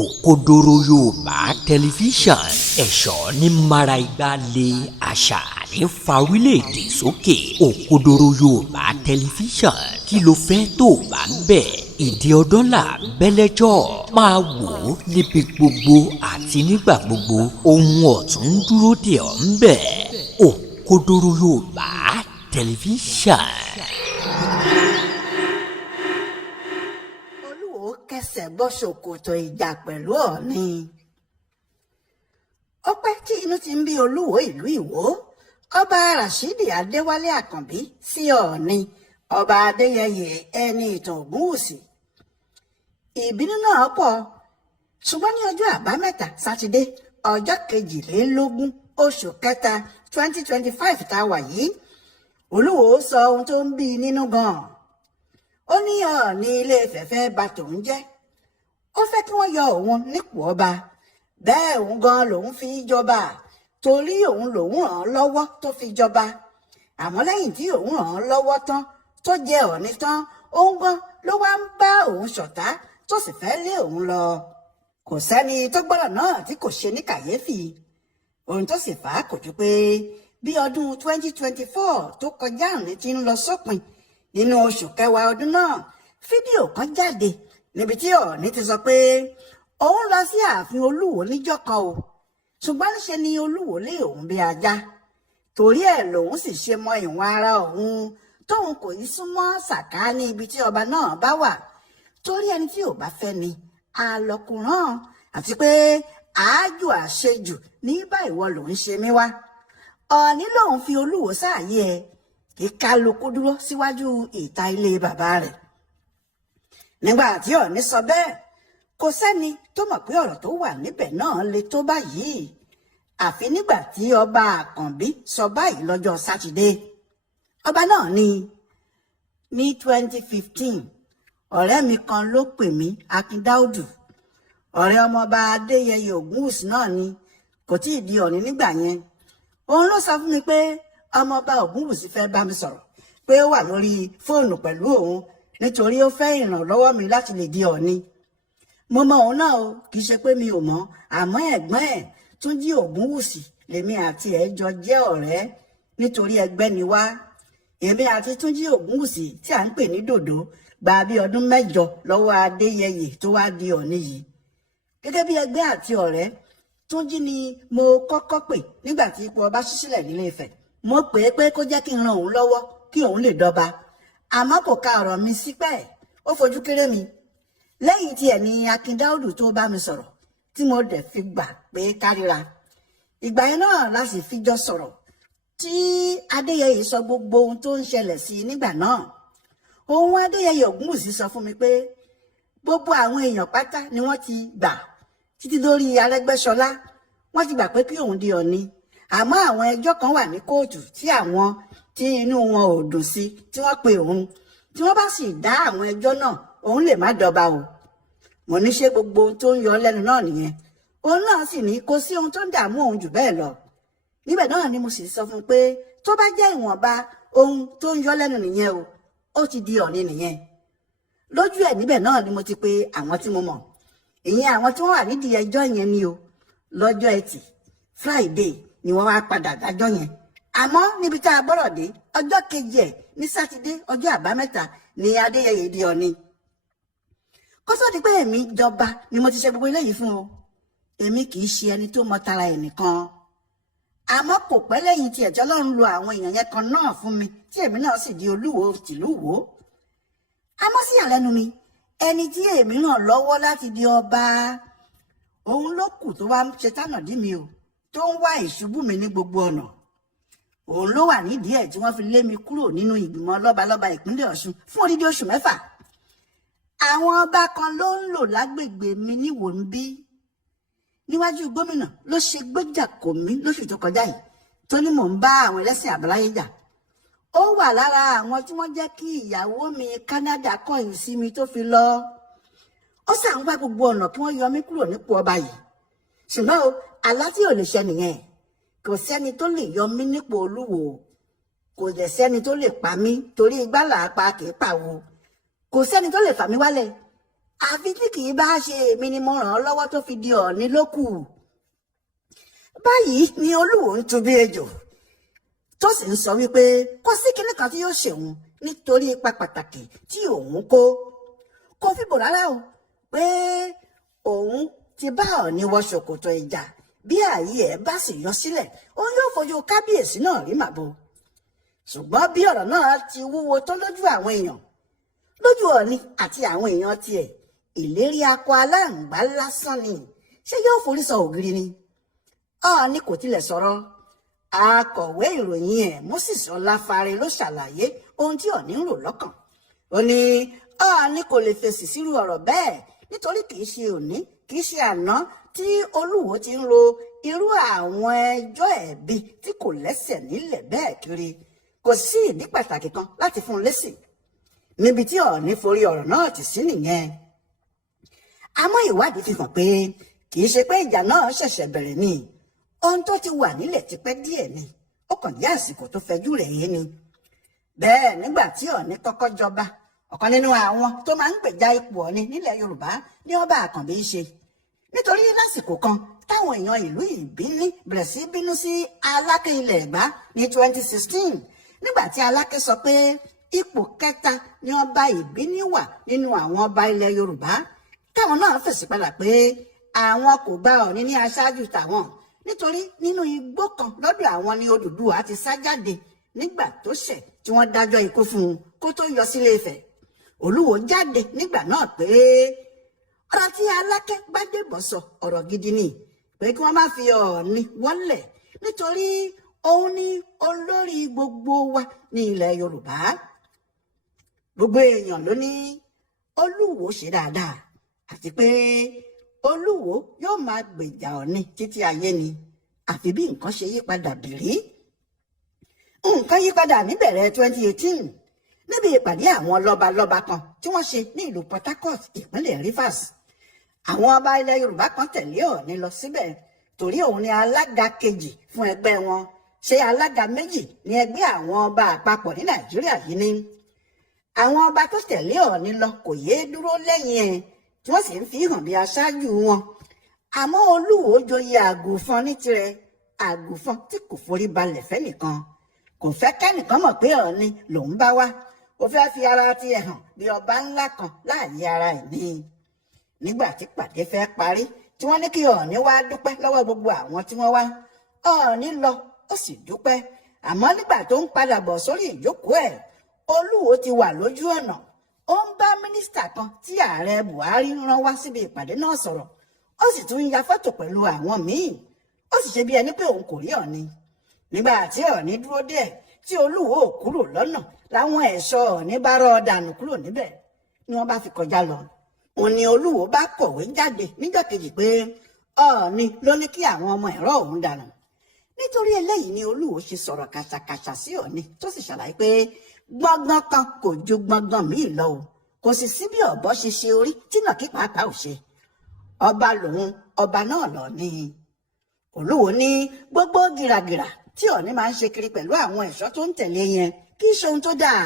Òkodoro Yorùbá tẹlifíṣàn ẹ̀ṣọ́ ní mara igba lé àṣà ní fa orílẹ̀-èdè sókè. Òkodoro Yorùbá tẹlifíṣàn kí ló fẹ́ tó bá ń bẹ̀. Ìdí ọdún là bẹ́lẹ́jọ́ máa wò ó níbi gbogbo àti nígbà gbogbo. Ohun ọ̀tún dúró dè ọ́ ń bẹ̀. Òkodoro Yorùbá tẹlifíṣàn. Oluwo kẹsẹ̀ bọ́ ṣòkòtò ìjà pẹ̀lú Ọọ̀ni. Ó pẹ́ tí inú ti ń bí Olúwo ìlú Ìwó, ọba Ràṣídì Adéwálé Àkànbí sí Ọọ̀ni, ọba Adéyẹyè ẹni ìtàn Ògúnwùsì. Ìbínú náà pọ̀, ṣùgbọ́n ní ọjọ́ àbámẹ́ta sátidé ọjọ́ 22 oṣù kẹta 2025 tá a wà yìí, Olúwo sọ ohun tó ń bí nínú gan-an. Ó ní Ọọ̀ni Ilé-Ifẹ̀ fẹ́ bà tòun jẹ́. Ó fẹ́ kí wọ́n yọ òun nípò ọba. Bẹ́ẹ̀ òun gan lòun fi jọba, torí òun lòun ràn án lọ́wọ́ tó fi jọba. Àmọ́ lẹ́yìn tí òun ràn án lọ́wọ́ tán tó jẹ Ọọ̀ni tán, òun gan ló wá ń bá òun ṣọ̀tá tó sì fẹ́ lé òun lọ. Kò sẹ́ni tó gbọ́dọ̀ náà tí kò ṣe ní kàyéfì. Ohun tó sì fà á kò ju pé bí ọdún 2024 tó kọjá ní ti ń lọ sópin. Nínú oṣù kẹwàá ọdún náà, fídíò kan jáde níbi tí Ọọ̀ni ti sọ pé òun lọ sí ààfin Olúwo níjọ́ kan o, ṣùgbọ́n níṣe ni Olúwo lé òun bí ajá. Torí ẹ̀ lòun sì ṣe mọ ìwọ̀n ara òun tóun kò ní súnmọ́ sàkáání ibi tí ọba náà bá wà, torí ẹni tí ò bá fẹ́ ni àlọ́kùnrán, àti pé àájò àṣejù ní bá ìwọ lòun ṣe mí wá. Ọọ̀ni lòun fi Olúwo sáàyè ẹ kí kálukú dúró síwájú ìta ilé bàbá rẹ̀. Nígbà tí Ọọ̀ni sọ bẹ́ẹ̀, kò sẹ́ni tó mọ̀ pé ọ̀rọ̀ tó wà níbẹ̀ náà le tó báyìí. Àfi nígbà tí ọba Àkànbí sọ báyìí lọ́jọ́ sátidé. Ọba náà ní 2015 ọ̀rẹ́ mi kan ló pè mí, Akíndáúdù. Ọ̀rẹ́ ọmọọba Adéyẹyè Ògúnwùsì náà ni, kò tíì di Ọọ̀ni nígbà yẹn. Òun ló sọ fún mi pé ọmọọba Ògúnwùsì fẹ́ bá mi sọ̀rọ̀, pé ó wà lórí fóònù pẹ̀lú òun nítorí ó fẹ́ ìrànlọ́wọ́ mi láti lè di Ọọ̀ni. Mo mọ òun náà o, kì í ṣe pé mi ò mọ̀, àmọ́ ẹ̀gbọ́n ẹ̀ Túnjí Ògúnwùsì lèmi àti ẹ̀ jọ jẹ́ ọ̀rẹ́ nítorí ẹgbẹ́ ni wá. Èmi àti Túnjí Ògúnwùsì tí à ń pè ní Dòdò gba bí ọdún 8 lọ́wọ́ Adéyẹyè tó wá di Ọọ̀ni yìí. Gẹ́gẹ́ bí ẹgbẹ́ àti ọ̀rẹ́, Túnjí ni mo kọ́kọ́ pè nígbà tí ipò ọba ṣí sílẹ̀ nílé Ifẹ̀. Mo pè é pé kó jẹ́ kí n ran òun lọ́wọ́ kí òun lè dọba, àmọ́ kò ka ọ̀rọ̀ mi sípẹ̀, ó fojú kéré mi. Lẹ́yìn tí ẹ̀ ní Akíndáúdù tó bá mi sọ̀rọ̀ tí mo dẹ̀ fi gbà pé káríra. Ìgbà yẹn náà la sì fi jọ sọ̀rọ̀ tí Adéyẹyè sọ gbogbo ohun tó ń ṣẹlẹ̀ sí i nígbà náà. Ohun Adéyẹyè Ògúnwùsì sọ fún mi pé gbogbo àwọn èèyàn pátá ni wọ́n ti gbà títí lórí Arẹ́gbẹ́ṣọlá, wọ́n ti gbà pé kí òun di Ọọ̀ni. Àmọ́ àwọn ẹjọ́ kan wà ní kóòtù tí àwọn tí inú wọn ò dùn sí tí wọ́n pe òun, tí wọ́n bá sì dá àwọn ẹjọ́ náà òun lè má dọba o. Mo ní ṣe gbogbo ohun tó ń yọ lẹ́nu náà nìyẹn. Òun náà sì ní kò sí ohun tó ń dààmú òun jù bẹ́ẹ̀ lọ. Níbẹ̀ náà ni mo sì sọ fún un pé tó bá jẹ́ ìwọ̀nba ohun tó ń yọ lẹ́nu nìyẹn o, ó ti di Ọọ̀ni nìyẹn. Lójú ẹ̀ níbẹ̀ náà ni mo ti pe àwọn tí mo mọ̀, ìyẹn àwọn tí wọ́n wà nídìí ẹjọ́ yẹn ni o. Lọ́jọ́ Ẹtì Friday ni wọ́n wá padà dájọ́ yẹn. Àmọ́ níbi tá a bọ́rọ̀ dé, ọjọ́ kejì ẹ̀ ní sátidé ọjọ́ àbámẹ́ta ni Adéyẹyè di Ọọ̀ni. Kó sọ di pé èmi jọba ni mo ti ṣe gbogbo eléyìí fún o. Èmi kì í ṣe ẹni tó mọ tara ẹ̀ nìkan. Àmọ́ kò pẹ́ lẹ́yìn tí ẹ̀jọ́ Ọlọ́run lo àwọn èèyàn yẹn kan náà fún mi tí èmi náà sì di Olúwo tìlú Ìwó. Àmọ́ sí ìyàlẹ́nu mi, ẹni tí èmi ràn lọ́wọ́ láti di ọba, òun ló kù tó wá ń ṣe tánàdí mi o, tó ń wá ìṣubú mi ní gbogbo ọ̀nà. Òun ló wà nídìí ẹ̀ tí wọ́n fi lé mi kúrò nínú ìgbìmọ̀ lọ́balọ́ba ìpínlẹ̀ Ọ̀ṣun fún odidi oṣù 6. Àwọn ọba kan ló ń lò lágbègbè mi níwò ń bí. Níwájú gómìnà ló ṣe gbéjà kò mí lóṣù tó kọjá yìí tó ní mò ń bá àwọn ẹlẹ́sìn àbáláyé jà. Ó wà lára àwọn tí wọ́n jẹ́ kí ìyàwó mi Canada kọ̀yìn sí mi tó fi lọ. Ó sàn wá gbogbo ọ̀nà kí wọ́n yọ mí kúrò nípò ọba yìí. Ṣùgbọ́n o, àlá tí ò lè ṣẹ nìyẹn. Kò sẹ́ni tó lè yọ mí nípò Olúwo. Kò dẹ̀ sẹ́ni tó lè pa mí torí igbá làá pa kì í pàwo. Kò sẹ́ni tó lè fà mí wálẹ̀. àfi tí kì í bá ṣe èmi ni mo ràn án lọ́wọ́ tó fi di Ọ̀ọ̀ni lókù. Báyìí ni Olúwo ń tu bí ejò tó sì ń sọ wípé kò sí kinní kan tí yóò ṣèun nítorí ipa pàtàkì tí òun kò fi bò rárá o pé òun ti bá Ọ̀ọ̀ni wọ ṣòkòtò ìjà bí ààyè ẹ̀ bá sì yọ sílẹ̀ òun yóò fojú kábíyèsí náà rí màbo. Ṣùgbọ́n bí ọ̀rọ̀ náà ti wúwo tó lójú àwọn èèyàn, lójú Ọ̀ọ̀ni àti àwọn èèyàn tiẹ̀, ìlérí akọ aláǹgbá lásán ni, ṣé yóò forí sọ ògiri ni? Ọ̀ọ̀ni kò tilẹ̀ sọ̀rọ̀. Akọ̀wé ìròyìn ẹ̀ Moses Ọláfárè ló ṣàlàyé ohun tí Ọ̀ọ̀ni ń rò lọ́kàn. Ó ní Ọ̀ọ̀ni kò lè fèsì sírú ọ̀rọ̀ bẹ́ẹ̀ nítorí kì í ṣe òní kì í ṣe àná tí Olúwo ti ń ro irú àwọn ẹjọ́ ẹ̀bi tí kò lẹ́sẹ̀ nílẹ̀ bẹ́ẹ̀ kiri. Kò sí ìdí pàtàkì kan láti fún un lésì. Níbi tí Ọ̀ọ̀ni forí ọ̀rọ̀ náà tì sí nìyẹn. Àmọ́ ìwádìí fi hàn pé kì í ṣe pé ìjà náà ṣẹ̀ṣẹ̀ bẹ̀rẹ̀ ni. Ohun tó ti wà nílẹ̀ tipẹ́ díẹ̀ ni. Ó kàn jẹ́ àsìkò tó fẹjú rẹ̀ yé ni. Bẹ́ẹ̀ nígbà tí Ọ̀ọ̀ni kọ́kọ́ jọba, ọ̀kan nínú àwọn tó máa ń gbèjà ipò Ọ̀ọ̀ni nílẹ̀ Yorùbá ní Ọba Àkànbí ṣe. Nítorí lásìkò kan táwọn èèyàn ìlú Ìbíní bẹ̀rẹ̀ sí bínú sí Aláké ilẹ̀ Ẹ̀gbá ní 2016 nígbà tí Aláké sọ pé ipò kẹta ni Ọba Ìbíní wà nínú àwọn ọba ilẹ̀ Yorùbá. Káwọn náà fèsì padà pé àwọn kò gba Ọ̀ọ̀ni ní aṣáájú tàwọn nítorí nínú igbó kan lọ́dọ̀ àwọn ni Odùduwà ti sá jáde nígbà tó ṣẹ̀ tí wọ́n dájọ́ ikú fún un kó tó yọ sílé Ifẹ̀. Olúwo jáde nígbà náà pé ọ̀rọ̀ tí Aláké Gbádébọ̀ sọ ọ̀rọ̀ gidi ni pé kí wọ́n má fi Ọ̀ọ̀ni wọ́lẹ̀ nítorí òun ni olórí gbogbo wa ní ilẹ̀ Yorùbá. Gbogbo èèyàn ló ní Olúwo ṣe dáadáa àti pé Olúwo yóò máa gbèjà Ọ̀ọ̀ni títí ayé ni àfi bí nǹkan ṣe yí padà bìrí. Nǹkan yí padà níbẹ̀rẹ̀ 2018 níbi ìpàdé àwọn lọ́balọ́ba kan tí wọ́n ṣe ní ìlú Port Harcourt ìpínlẹ̀ Rivers. Àwọn ọba ilẹ̀ Yorùbá kan tẹ̀lé Ọ̀ọ̀ni lọ síbẹ̀ torí òun ni alága kejì fún ẹgbẹ́ wọn. Ṣé alága méjì ní ẹgbẹ́ àwọn ọba àpapọ̀ ní Nàìjíríà yìí ni? Àwọn ọba tó tẹ̀lé Ọ̀ọ̀ni lọ kò yéé dúró lẹ́yìn ẹ̀ tí wọ́n sì ń fi hàn bí aṣáájú wọn. Àmọ́ Olúwo joyè àgùnfọn ní tirẹ̀, àgùnfọn tí kò forí balẹ̀ fẹ́nìkan. Kò fẹ́ kẹ́nìkan mọ̀ pé Ọ̀ọ̀ni lòun bá wá. Ó fẹ́ fi ara tiẹ̀ hàn bí ọba ńlá kan láàyè ara ẹ̀ ní. Nígbà tí pàdé fẹ́ parí tí wọ́n ní kí Ọ̀ọ̀ni wá dúpẹ́ lọ́wọ́ gbogbo àwọn tí wọ́n wá, Ọ̀ọ̀ni lọ ó sì dúpẹ́. Àmọ́ nígbà tó ń padà bọ̀ sórí ìjókòó ẹ̀, Olúwo ti wà lójú ọ̀nà. Ó ń bá mínísítà kan tí ààrẹ Buhari rán wá síbi ìpàdé náà sọ̀rọ̀. Ó sì tún ya fọ́tò pẹ̀lú àwọn míì. Ó sì ṣe bí ẹni pé òun kò rí Ọ̀ọ̀ni. Nígbà tí Ọ̀ọ̀ni dúró díẹ̀ tí Olúwo ò kúrò lọ́nà láwọn ẹ̀ṣọ́ Ọ̀ọ̀ni bá rọ́ dànù kúrò níbẹ̀ ni wọ́n bá fi kọjá lọ. Òun ni Olúwo bá kọ̀wé jáde níjọ́ kejì pé Ọ̀ọ̀ni ló ní kí àwọn ọmọ ẹ̀rọ òun dànù. Nítorí eléyìí ni Olúwo ṣe sọ̀rọ̀ kàṣàkàṣà sí Ọ̀ọ̀ni tó sì ṣàlàyé pé gbọ́ngbọ́n kan kò ju gbọ́ngbọ́n míì lọ o. Kò sì sí bí ọ̀bọ ṣe ṣe orí tí nàkí pàápàá ò ṣe. Ọba lòun, ọba náà lọ ní. Olúwo ní gbogbo gìràgìrà tí Ọ̀ọ̀ni máa ń ṣe kiri pẹ̀lú àwọn ẹ̀ṣọ́ tó ń tẹ̀lé yẹn kì í ṣe ohun tó dáa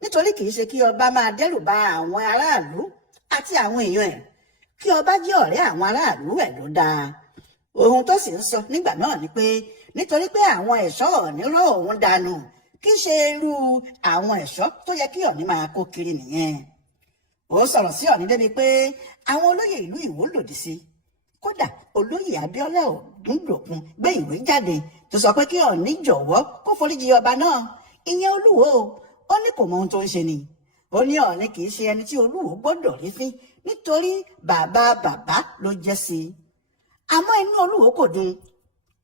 nítorí kì í ṣe kí ọba máa dẹ́rù ba àwọn aráàlú àti àwọn èèyàn ẹ̀. Kí ọba jẹ́ ọ̀rẹ́ àwọn aráàlú ẹ̀ ló dáa. Ohun tó sì ń sọ nígbà náà ni pé nítorí pé àwọn ẹ̀ṣọ́ Ọ̀ọ̀ni rọ́ òun dànù kì í ṣe irú àwọn ẹ̀ṣọ́ tó yẹ kí Ọ̀ọ̀ni máa kó kiri nìyẹn. Ó sọ̀rọ̀ sí Ọ̀ọ̀ni débi pé àwọn olóyè ìlú Ìwó lòdì sí. Kódà olóyè Abíọ́lá Ògúndòkun gbé ìwé jáde tó sọ pé kí Ọ̀ọ̀ni jọ̀wọ́ kó foríjì ọba náà. Ìyẹn Olúwo ó ní kò mọ ohun tó ń ṣe ni. Ó ní Ọ̀ọ̀ni kì í ṣe ẹni tí Olúwo gbọ́dọ̀ rí fín nítorí bàbá ló jẹ́ sí i. Àmọ́ inú Olúwo kò dùn.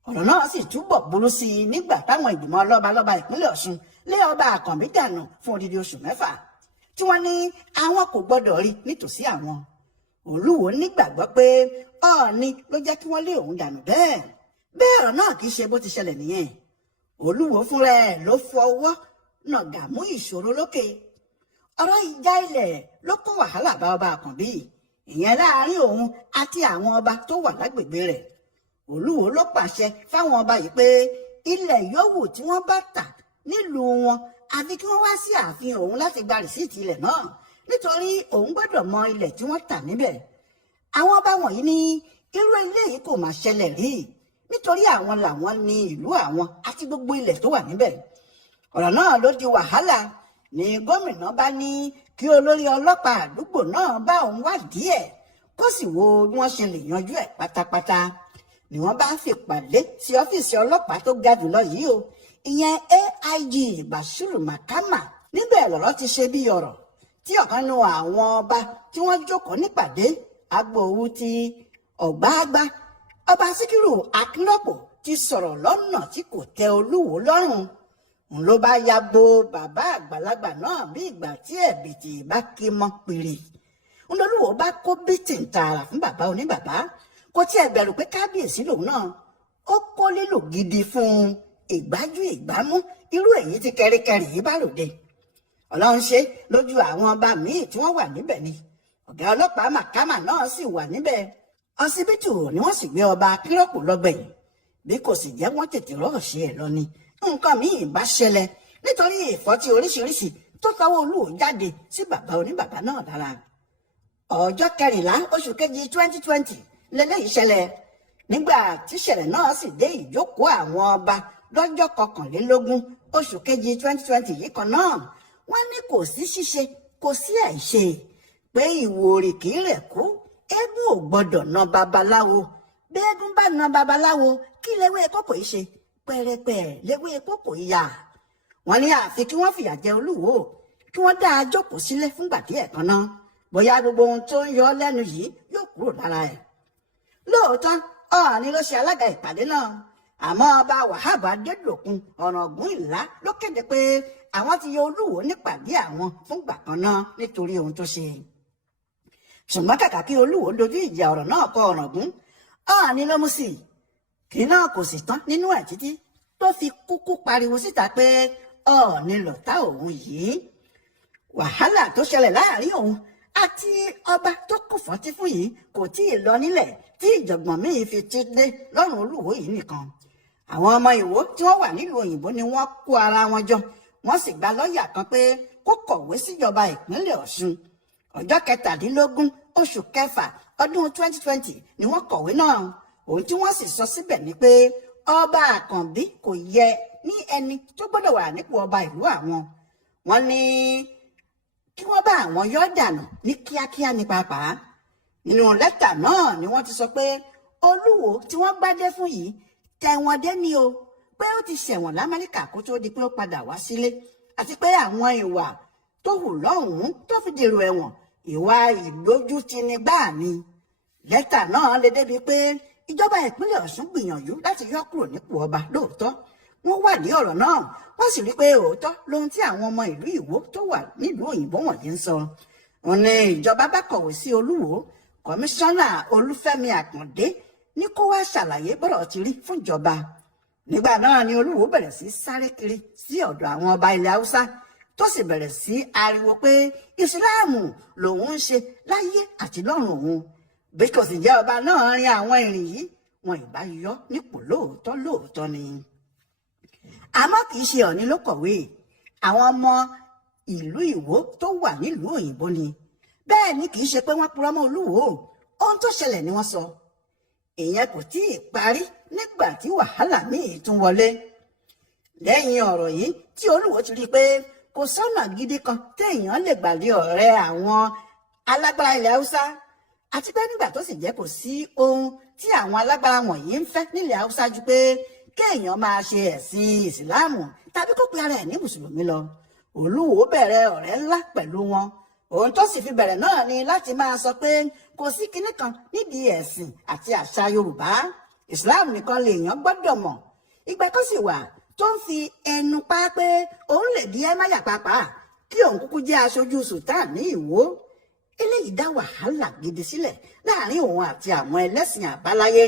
Ọ̀rọ̀ náà sì túbọ̀ burú sí i nígbà táwọn ìgbìmọ̀ lọ́balọ́ba ìpínlẹ̀ Ọ̀ṣun lé Ọba Àkànbí dànù fún odidi oṣù 6 tí wọ́n ní àwọn kò gbọ́dọ̀ rí nítòsí àwọn. Olúwo nígbàgbọ́ pé Ọ̀ọ̀ni ló jẹ́ kí wọ́n lé òun dànù bẹ́ẹ̀. Bẹ́ẹ̀ ọ̀rọ̀ náà kì í ṣe bó ti ṣẹlẹ̀ nìyẹn. Olúwo fúnra ẹ̀ ló fọwọ́ nàgà mú ìṣòro lókè. Ọ̀rọ̀ ìjà ilẹ̀ ló kó wàhálà bá Ọba Àkànbí, ìyẹn láàárín òun àti àwọn ọba tó wà lágbègbè rẹ̀. Olúwo ló pàṣẹ fáwọn ọba yìí pé ilẹ̀ yòówù tí wọ́n bá tà nílùú wọn àfi kí wọ́n wá sí ààfin òun láti gba rìsíìtì ilẹ̀ náà nítorí òun gbọ́dọ̀ mọ ilẹ̀ tí wọ́n tà níbẹ̀. Àwọn ọba wọ̀nyí ní irú eléyìí kò máa ṣẹlẹ̀ rí nítorí àwọn làwọn ní ìlú àwọn àti gbogbo ilẹ̀ tó wà níbẹ̀. Ọ̀rọ̀ náà ló di wàhálà ní gómìnà bá ní kí olórí ọlọ́pàá àdúgbò náà bá òun wádìí ẹ̀ kó sì wo bí wọ́n ṣe lè yanjú ẹ̀ pátápátá. Ni wọ́n bá fìpàdé sí ọ́fíìsì ọlọ́pàá tó ga jùlọ yìí o, ìyẹn AIG Bashiru Makama. Níbẹ̀ lọ̀rọ̀ ti ṣe bí ọ̀rọ̀ tí ọ̀kan nu àwọn ọba tí wọ́n jókòó nípàdé agbowó ti ọ̀gbáàgbá ọba Síkírù Akínlọ́pọ̀ ti sọ̀rọ̀ lọ́nà tí kò tẹ́ Olúwo lọ́rùn. Òun ló bá ya bo bàbá àgbàlagbà náà bí ìgbà tí ẹ̀bìtì bá ké mọ́ péré. Olúwo bá kó bítì ń tààrà fún bàbá oníbàbá, kò tiẹ̀ bẹ̀rù pé kábíyèsí lòun náà. Ó kó lílò gidi fún un, ìgbájú ìgbámú irú èyí tí kẹríkẹrí yìí bá lòde. Ọlọ́run ṣe lójú àwọn ọba míì tí wọ́n wà níbẹ̀ ni. Ọ̀gá ọlọ́pàá Màkàmà náà sì wà níbẹ̀. Ọsibítù ni wọ́n sì gbé ọba Akínlọ́pọ̀ lọ́gbẹ̀yìn. Bí kò sì jẹ́ wọ́n tètè rọ́ọ̀ṣẹ́ ẹ̀ lọ ni nǹkan míì bá ṣẹlẹ̀ nítorí ìfọ́tí oríṣiríṣi tó tọwọ́ Olúwo jáde sí bàbá oníbàbá náà lára. Ọjọ́ 14 oṣù kejì 2020 lélẹ́yìí ṣẹlẹ̀. Nígbà tí ìṣẹ̀lẹ̀ náà sì dé ìjókòó àwọn ọba lọ́jọ́ 21 oṣù kejì 2020 yìí kan náà, wọ́n ní kò sí ṣíṣe kò sí àìṣe, pé ìwòrì kì í rẹ̀ kú, eégún ò gbọ́dọ̀ na babaláwo. Bí eégún bá na babaláwo kí léwé kókò yìí ṣe, pẹ̀rẹ̀pẹ̀ léwé kókò yìí yá. Wọ́n ní àfi kí wọ́n fìyà jẹ Olúwo, kí wọ́n dá a jókòó sílẹ̀ fúngbà díẹ̀ kan náà, bóyá gbogbo ohun tó ń yọ ọ́ lẹ́nu yìí yóò kúrò lára ẹ̀. Lóòótọ́ Ọọ̀ni ló ṣe alága ìpàdé náà, àmọ́ ọba Wahab Adédòkun Ọ̀ràngún Ìlá ló kéde pé àwọn ti yọ Olúwo nípàdé àwọn fúngbà kan náà nítorí ohun tó ṣe. Ṣùgbọ́n kàkà kí Olúwo dojú ìjà ọ̀rọ̀ náà kọ Ọ̀ràngún, Ọọ̀ni ló mú sí i. Kí náà kò sì tán nínú ẹ̀ títí tó fi kúkú pariwo síta pé Ọọ̀ni lọ̀tá òun yìí. Wàhálà tó ṣẹlẹ̀ láàrin òun àti ọba tó kù fọ́tí fún yìí kò tí ì lọ nílẹ̀ tí ìjọ̀gbọ̀n míì fi ti dé lọ́rùn Olúwo yìí nìkan. Àwọn ọmọ Ìwó tí wọ́n wà nílùú òyìnbó ni wọ́n kó ara wọn jọ, wọ́n sì gba lọ́ọ̀yà kan pé kó kọ̀wé síjọba ìpínlẹ̀ Ọ̀ṣun. Ọjọ́ 17 oṣù kẹfà ọdún 2020 ni wọ́n kọ̀wé náà. Ohun tí wọ́n sì sọ síbẹ̀ ni pé ọba Àkànbí kò yẹ ní ẹni tó gbọ́dọ̀ wà nípò ọba ìlú àwọn. Wọ́n ní kí wọ́n bá àwọn yọ dànù ní kíákíá ní pàápàá. Nínú lẹ́tà náà ni wọ́n ti sọ pé Olúwo tí wọ́n gbádé fún yìí tẹ̀wọ̀n dé ní o, pé ó ti ṣẹ̀wọ̀n l'Amẹ́ríkà kó tó di pé ó padà wá sílé, àti pé àwọn ìwà tó hù lọ́hùn-ún tó fi dèrò ẹ̀wọ̀n ìwà ìlójútini gbáà ni. Lẹ́tà náà lè débi pé ìjọba ìpínlẹ̀ Ọ̀ṣun gbìyànjú láti yọ kúrò nípò ọba lóòótọ́. Wọ́n wádìí ọ̀rọ̀ náà, wọ́n sì rí pé òótọ́ lohun tí àwọn ọmọ ìlú Ìwó tó wà nílùú òyìnbó wọ̀nyí ń sọ. Wọ́n ní ìjọba bá kọ̀wé sí Olúwo, kọmíṣánná Olúfẹ́mi Àkàndé ní kó wá ṣàlàyé bọ́rọ̀ ti rí fún ìjọba. Nígbà náà ni Olúwo bẹ̀rẹ̀ sí sáré kiri sí ọ̀dọ̀ àwọn ọba ilẹ̀ Haúsá tó sì bẹ̀rẹ̀ sí ariwo pé ìsìláàmù lòun ń ṣe láyé àti lọ́run òun. Bí kò sì jẹ́ ọba náà rin àwọn ìrìn yìí, wọn ìbá yọ nípò lóòótọ́ ni. Àmọ́ kì í ṣe Ọọ̀ni ló kọ̀wé, àwọn ọmọ ìlú Ìwó tó wà nílùú òyìnbó ni. Bẹ́ẹ̀ ni kì í ṣe pé wọ́n purọ́ mọ́ Olúwo, ohun tó ṣẹlẹ̀ ni wọ́n sọ. Ìyẹn kò tí ì parí nígbà tí wàhálà míì tún wọlé. Lẹ́yìn ọ̀rọ̀ yìí tí Olúwo ti rí i pé kò sọ́nà gidi kan téèyàn lè gbà lé ọ̀rẹ́ àwọn alágbára ilẹ̀ Haúsá, àti pé nígbà tó sì jẹ́ kò sí ohun tí àwọn alágbára wọ̀nyí ń fẹ́ nílẹ̀ Haúsá ju pé kéèyàn máa ṣe ẹ̀sìn ìsìláàmù tàbí kó pe ara ẹ̀ ní mùsùlùmí lọ. Olúwo bẹ̀rẹ̀ ọ̀rẹ́ ńlá pẹ̀lú wọn. Ohun tó sì fi bẹ̀rẹ̀ náà ni láti máa sọ pé kò sí kinní kan nídìí ẹ̀sìn àti àṣà Yorùbá. Ìsìláàmù nìkan lèèyàn gbọ́dọ̀ mọ̀. Ìgbà kan sì wà tó ń fi ẹnu pa pé òun lè di ẹmáyà pàápàá kí òun kúkú jẹ́ aṣojú Sultan ní Ìwó. Eléyìí dá wàhálà gidi sílẹ̀ láàrin òun àti àwọn ẹlẹ́sìn àbáláyé.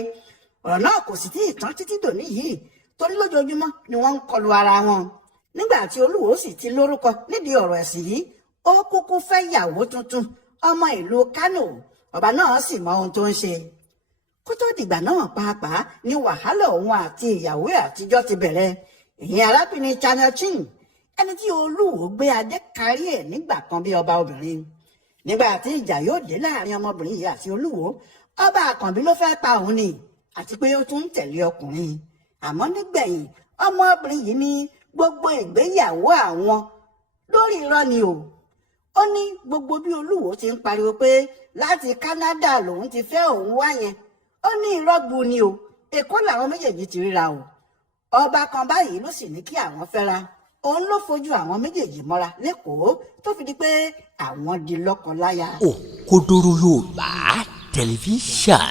Ọ̀rọ̀ náà kò sì tí ì tán títí dòní yìí, torí lójoojúmọ́ ni wọ́n ń kọlu ara wọn. Nígbà tí Olúwo sì ti lórúkọ nídìí ọ̀rọ̀ ẹ̀sìn yìí, ó kúkú fẹ́ ìyàwó tuntun, ọmọ ìlú Kánò. Ọba náà sì mọ ohun tó ń ṣe. Kó tó dìgbà náà pàápàá ni wàhálà òun àti ìyàwó àtijọ́ ti bẹ̀rẹ̀. Ìyẹn arábìnrin Channel Chin, ẹni tí Olúwo gbé adé kárí ẹ̀ nígbà kan bí ọba obìnrin. nígbà tí ìjà yóò dé láàrin ọmọbìnrin yìí àti Olúwo, ọba Àkànbí ló fẹ́ pa òun ni àti pé ó tún ń tẹ̀lé ọkùnrin. àmọ́ nígbẹ̀yìn ọmọbìnrin yìí ní gbogbo ìgbéyàwó àwọn lórí irọ́ ni o. ó ní gbogbo bí Olúwo ti ń pariwo pé láti Canada lòun ti fẹ́ òun wá yẹn, ó ní irọ́ gbu ni o, Èkó làwọn méjèèjì ti ríra o. ọba kan báyìí ló sì ní kí àwọn fẹ́ra, òun ló fojú àwọn méjèèjì mọ́ra lẹ́kọ̀ọ́ tó fi di pé àwọn di lọ́kọ-láya. Òkodoro Yorùbá tẹlifíṣàn.